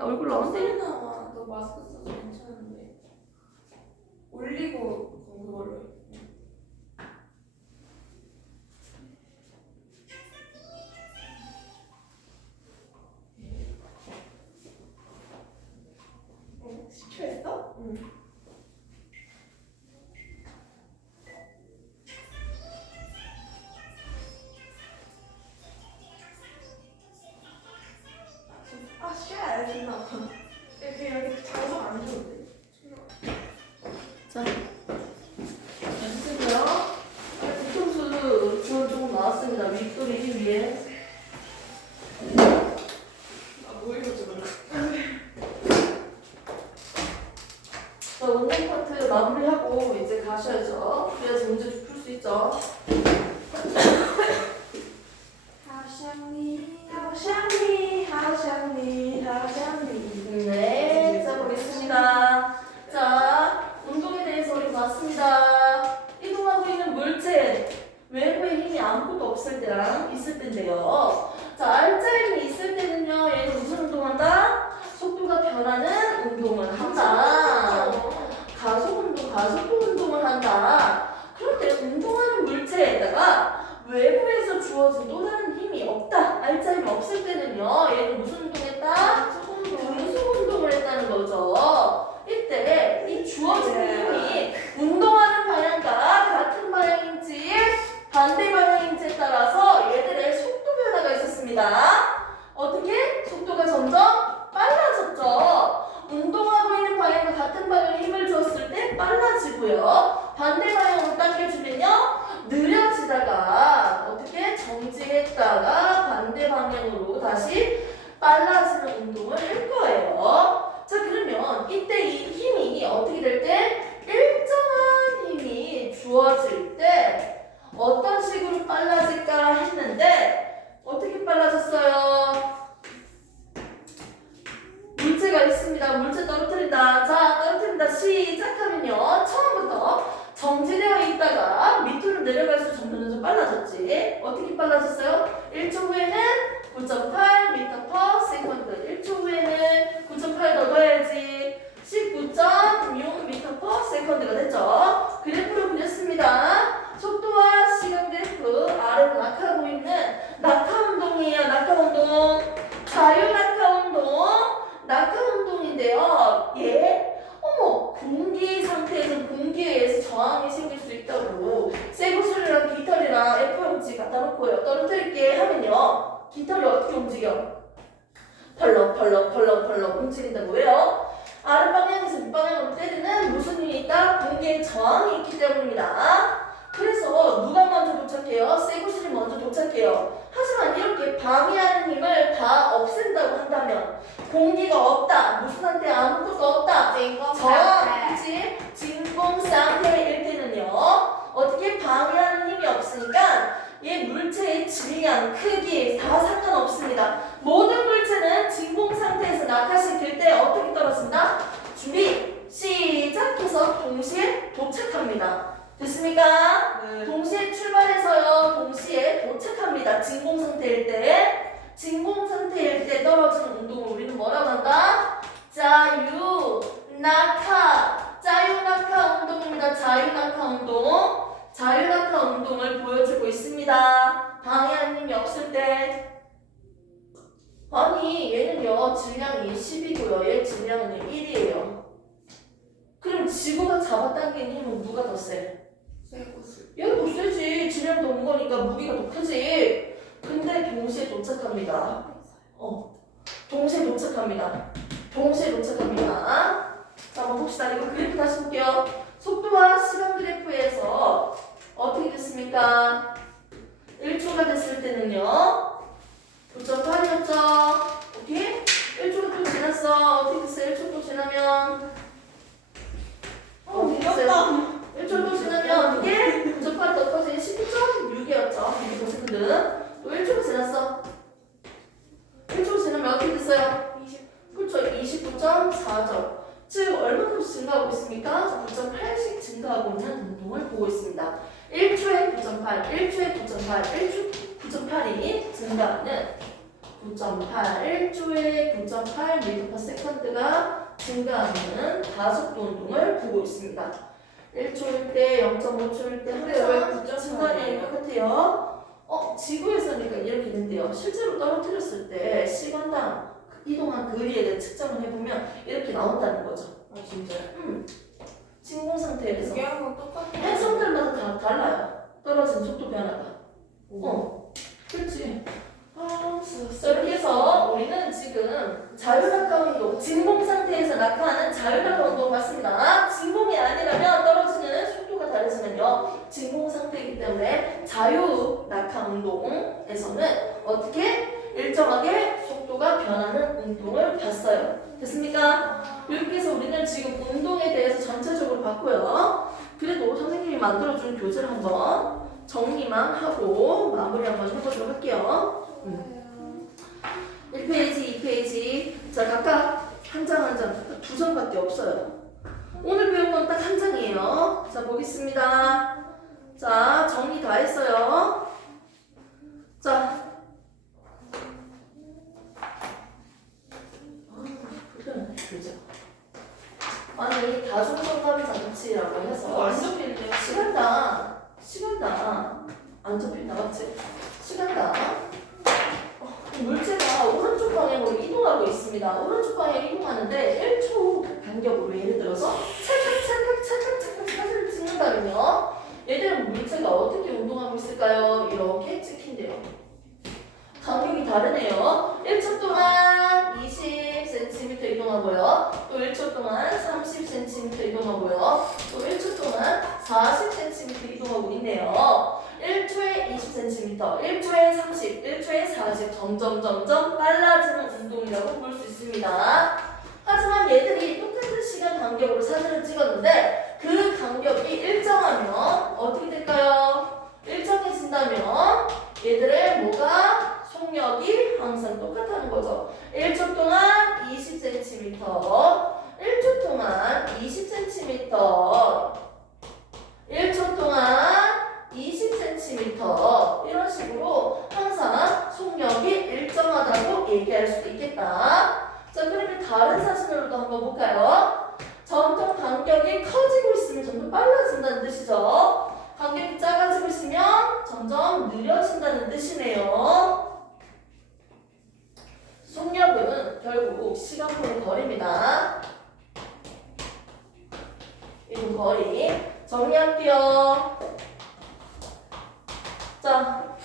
얼굴 나온대. 세리나 너 마스크 써서 괜찮은데 올리고 그걸로 식초했어? 응. 아, 쉣! 존나 아파. 여기 장소 안 좋은데? 자, 해주세요. 뒤통수 지원 조금 나왔습니다. 윗돌이 위에. 뭐 읽었지, 그래? 자, 원래 파트 마무리하고 이제 가셔야죠. 그래야지 문제 좀 풀 수 있죠. 하샹리. 네, 자 보겠습니다. 자, 운동에 대해서 우리 봤습니다. 이동하고 있는 물체, 외부의 힘이 아무것도 없을 때랑 있을 때인데요. 자, 알짜힘이 있을 때는요, 얘는 무슨 운동한다? 속도가 변하는 운동을 한다. 가속 운동을 한다. 그런데 운동하는 물체에다가 외부에서 주어진 또 다른 힘이 없다. 알짜힘이 없을 때는요, 얘는 무슨 운동했다? 분수 운동을 했다는 거죠. 이때 이 주어진 힘이 운동하는 방향과 같은 방향인지 반대 방향인지에 따라서 얘들의 속도 변화가 있었습니다. 어떻게? 속도가 점점 빨라졌죠. 운동하고 있는 방향과 같은 방향에 힘을 주었을 때 빨라지고요. 반대 방향으로 당겨주면요, 느려지다가 어떻게? 정지했다가 반대 방향으로 다시 빨라지는 운동을 할 거예요. 자, 그러면 이때 이 힘이 어떻게 될 때? 일정한 힘이 주어질 때 어떤 식으로 빨라질까 했는데 어떻게 빨라졌어요? 물체가 있습니다. 물체 떨어뜨린다. 자, 떨어뜨린다. 시작하면요, 처음부터 정지되어 있다가 밑으로 내려갈수록 점점 빨라졌지. 어떻게 빨라졌어요? 1초 후에는 9.8m/s. 1초 후에는 9.8 더 더해야지 19.6m/s가 됐죠. 그래프로 그렸습니다. 속도와 시간 그래프 아래로 낙하하고 있는 낙하 운동이에요. 낙하 운동. 자유 낙하 운동. 낙하 운동인데요. 어머, 공기 상태에서 공기에 의해서 저항이 생길 수 있다고 쇠구슬이랑 깃털이랑 FMG 갖다 놓고요. 떨어뜨릴게 하면요, 깃털이 어떻게 움직여? 펄럭 움직인다고 해요. 아랫방향에서 윗방향으로 때리는 무슨 힘이 있다? 공기에 저항이 있기 때문입니다. 그래서 누가 먼저 도착해요? 쇠구슬이 먼저 도착해요. 하지만 이렇게 방해하는 힘을 다 없앤다고 한다면 공기가 없다. 무슨 상태? 아무것도 없다. 저항, 그치? 진공 상태일 때는요, 어떻게 방해하는 힘이 없으니까 이 물체의 질량, 크기 다 상관없습니다. 모든 물체는 진공 상태에서 낙하시킬 때 어떻게 떨어진다? 준비, 시작해서 동시에 도착합니다. 됐습니까? 네. 동시에 출발해서요, 동시에 도착합니다. 진공 상태일 때. 진공 상태일 때 떨어지는 운동을 우리는 뭐라고 한다? 자유낙하. 자유낙하 운동입니다. 자유낙하 운동. 자유낙하 운동을 보여주고 있습니다. 방해하는 힘이 없을 때. 아니, 얘는요, 질량이 10이고요. 얘 질량은 1이에요. 그럼 지구가 잡아당긴 힘은 누가 더 세? 쇠구슬. 얘가 더 세지. 질량이 더 무거우니까 무게가 더 크지. 근데 동시에 도착합니다. 동시에 도착합니다. 자, 한번 봅시다. 이거 그래프 다시 볼게요. 속도와 시간 그래프에서 어떻게 됐습니까? 1초가 됐을 때는요, 9.8이었죠. 오케이? 1초가 또 지났어. 어떻게 됐어요? 1초 또 지나면 귀엽다. 1초 또 지나면 이게 9.8 더 커진 19.6이었죠. 미리세컨드. 또 1초가 지났어. 1초 지나면 어떻게 됐어요? 20. 그렇죠. 29.4죠. 즉 얼마큼 증가하고 있습니까? 9.8씩 증가하고 있는 운동을 보고 있습니다. 1초에 9.8, 1초에 9.8, 1초 9.8이 증가하는 9.8, 1조에 9.8m/s가 증가하는 가속도 운동을 보고 있습니다. 1초일 때, 0.5초일 때 근데 왜 항상 9.8 증가량이 똑같아요. 지구에서니까 이렇게 된대요. 실제로 떨어뜨렸을 때 시간당 이동한 거리에 대해 측정을 해보면 이렇게 나온다는 거죠. 아 진짜요? 진공 상태에서 그게 항상 똑같아. 행성들마다 다 달라요. 떨어진 속도 변화가. 오. 그렇지. 아 자, 이렇게 해서 우리는 지금 자율낙하 운동, 진공 상태에서 낙하하는 자율낙하 운동 맞습니다. 진공이 아니라면 떨어지는 속도가 다르지만요. 진공 상태이기 때문에 자율낙하 운동에서는 어떻게 일정하게 속도가 변하는 운동을 봤어요. 됐습니까? 이렇게 해서 우리는 지금 운동에 대해서 전체적으로 봤고요. 그래도 선생님이 만들어준 교재를 한번 정리만 하고 마무리 한번 해보도록 할게요. 1페이지, 2페이지. 자, 각각 한 장 한 장, 두 장밖에 없어요. 오늘 배운 건 딱 한 장이에요. 자, 보겠습니다. 자, 정리 다 했어요. 자, 그죠? 아니, 다중성감 장치라고 해서 완전 필요해요. 시간당 안 접힌다, 맞지? 시간당 물체가 오른쪽 방향으로 이동하고 있습니다. 오른쪽 방향 이동하는데 1초 간격으로 예를 들어서 찰칵 사진을 찍는다면요. 얘들은 물체가 어떻게 운동하고 있을까요? 이렇게 찍힌대요. 간격이 다르네요. 1초 동안 20cm 이동하고요. 또 1초 동안 30cm 이동하고요. 또 1초 동안 40cm 이동하고 있네요. 1초에 20cm, 1초에 30, 1초에 40 점점 빨라지는 운동이라고 볼 수 있습니다. 하지만 얘들이 똑같은 시간 간격으로 사진을 찍었는데 그 간격이 일정하면 어떻게 될까요? 일정해진다면 얘들의 뭐가? 속력이 항상 똑같다는 거죠. 1초 동안 20cm, 1초 동안 20cm, 1초 동안 20cm 이런 식으로 항상 속력이 일정하다고 얘기할 수도 있겠다. 자, 그러면 다른 사진으로도 한번 볼까요? 점점 간격이 커지고 있으면 점점 빨라진다는 뜻이죠. 간격이 작아지고 있으면 점점 느려진다는 뜻이네요. 속력은 결국 시간분의 거리입니다. 이동 거리 정리할게요. 자,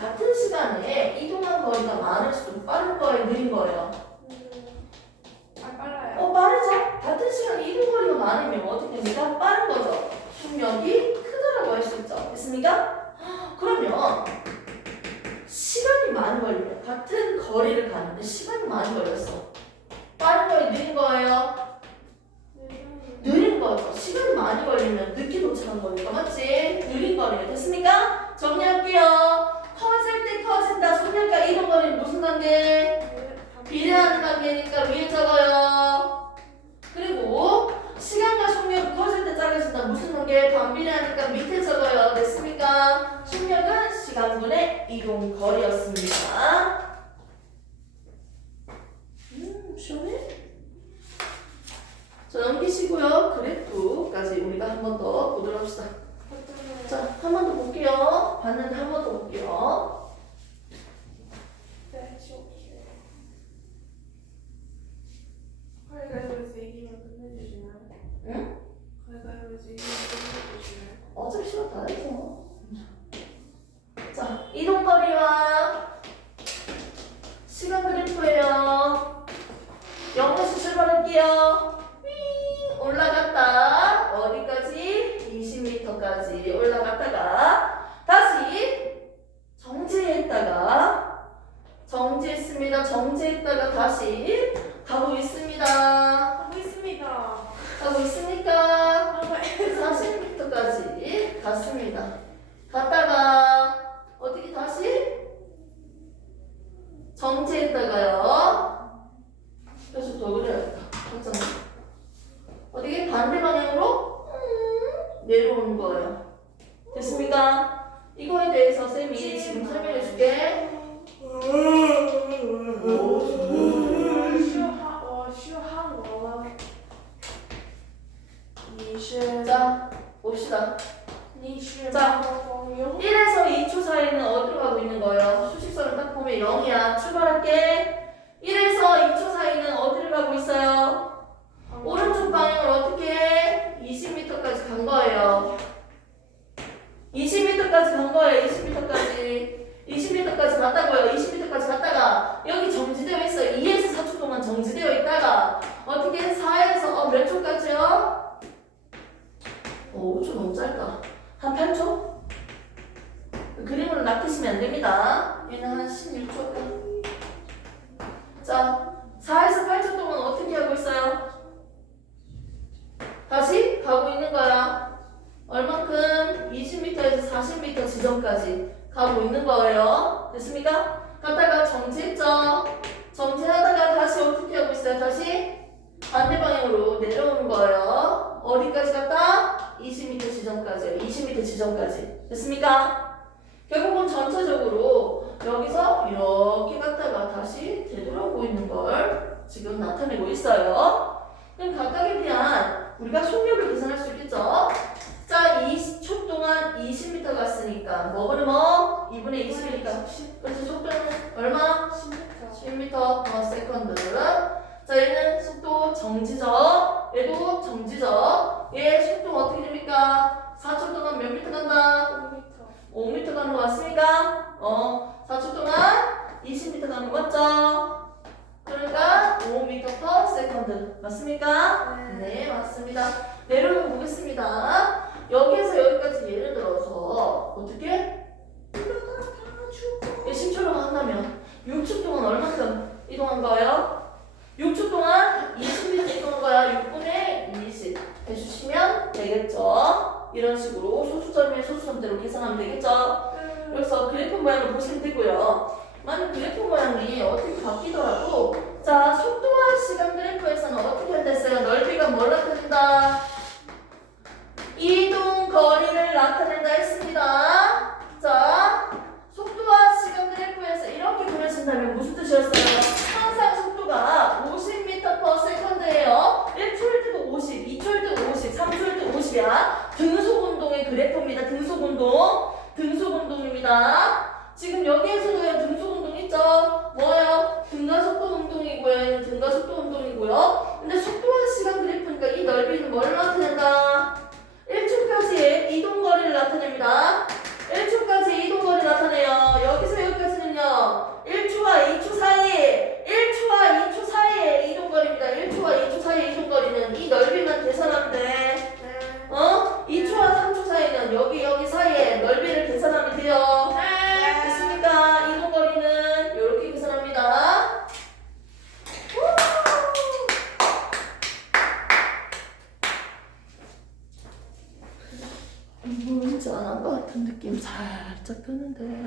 같은 시간에 이동한 거리가 많을수록 빠른 거예요, 느린 거예요? 빨라요. 빠르죠? 같은 시간에 이동 거리가 많으면 어떻게 됩니까? 빠른 거죠. 속력이 크다라고 할 수 있죠. 됐습니까? 그러면 시간이 많이 걸리면 같은 거리를 가는데 시간이 많이 걸렸어. 빠른 거예요, 느린 거예요? 느린 거죠. 시간이 많이 걸리면 늦게 도착한 거니까 맞지? 느린 거리가 됐습니까? 정리할게요. 커질 때 커진다. 속력과 이동 거리는 무슨 관계? 비례하는 관계니까 위에 적어요. 그리고 시간과 속력이 커질 때 작아진다. 무슨 관계? 반비례하니까 밑에 적어요. 됐습니까? 속력은 시간분의 이동 거리였습니다. 시원해? 자, 넘기시고요. 그래프까지 우리가 한 번 더 보도록 합시다. 자, 한 번 더 볼게요. 봤는데 한 번 더 볼게요. 네, 가위바위보에서 이기면 끝내주시나요? 응? 가위바위보에서 이기면 끝내주시나요? 어차피 시간 다 됐어. 자, 이동거리와 시간 그래프예요. 0에서 출발할게요. 올라갔다. 어디까지? 20m까지 올라갔다가 다시 정지했습니다. 정지했다가 다시 가고 있습니다. 하고 있습니다. 가고 있습니까? 40m까지 갔습니다. 갔다가 어떻게 다시 정지했다가요. 계속 더 그려야겠다. 걱정. 어떻게 반대 방향으로 내려오는 거예요. 됐습니까? 이거에 대해서 쌤이 지금 설명해 줄게. 20m까지 갔다고요. 20m까지 갔다가 여기 정지되어 있어요. 2에서 4초 동안 정지되어 있다가 어떻게 4에서 몇 초까지요? 5초 너무 짧다. 한 8초? 그림으로 낚이시면 안 됩니다. 얘는 한 16초. 자, 4에서 8초 동안 어떻게 하고 있어요? 다시 가고 있는 거야. 얼만큼? 20m에서 40m 지점까지 가고 있는 거예요. 됐습니까? 갔다가 정지했죠? 정지하다가 다시 어떻게 하고 있어요? 다시 반대 방향으로 내려오는 거예요. 어디까지 갔다? 20m 지점까지요. 20m 지점까지. 됐습니까? 결국은 전체적으로 여기서 이렇게 갔다가 다시 되돌아오고 있는 걸 지금 나타내고 있어요. 그럼 각각에 대한 우리가 속력을 계산할 수 있겠죠? 자, 20초 동안 20m 갔으니까 뭐그러 뭐? 2분의 20이니까 그래서 속도는 얼마? 10m per second. 자, 얘는 속도 정지죠? 얘도 정지죠? 얘 속도 어떻게 됩니까? 4초 동안 몇 미터 간다? 5m 가는 거 맞습니까? 4초 동안 20m 가는 거 맞죠? 그러니까 5m per second. 맞습니까? 네, 맞습니다. 내려놓고 보겠습니다. 여기에서 여기까지 예를 들어서 어떻게? 10초로 한다면 6초 동안 얼마큼 이동한 거예요? 6초 동안 20m 이동한 거야. 6분의 20 해주시면 되겠죠? 이런 식으로 소수점의 소수점대로 계산하면 되겠죠? 여기서 그래프 모양을 보시면 되고요. 만약 그래프 모양이 어떻게 바뀌더라도 자, 속도와 시간 그래프에서는 어떻게 한다 했어요? 넓이가 뭘 나타낸다? 이동 거리를 나타낸다 했습니다. 자, 속도와 시간 그래프에서 이렇게 그려진다면 무슨 뜻이었어요? 항상 속도가 50m per second예요. 1초일 때도 50, 2초일 때도 50, 3초일 때도 50이야. 등속운동의 그래프입니다. 등속운동입니다. 지금 여기에서도요 등속운동 있죠? 뭐예요? 등가속도 운동이고요. 얘는 등가속도 운동이고요. 근데 속도와 시간 그래프니까 이 넓이는 뭘 나타낸다? 1초까지의 이동거리를 나타냅니다. 1초까지 이동거리 나타내요. 여기서 여기까지는요 1초와 2초 사이에 1초와 2초 사이의 이동거리입니다. 1초와 2초 사이의 이동거리는 이 넓이만 계산하면 돼. 2초와 3초 사이는 여기 사이에 넓이를 계산하면 돼요. 됐습니까? 이동거리는 이렇게 계산합니다. 뭔지 안 한 것 같은 느낌 살짝 드는데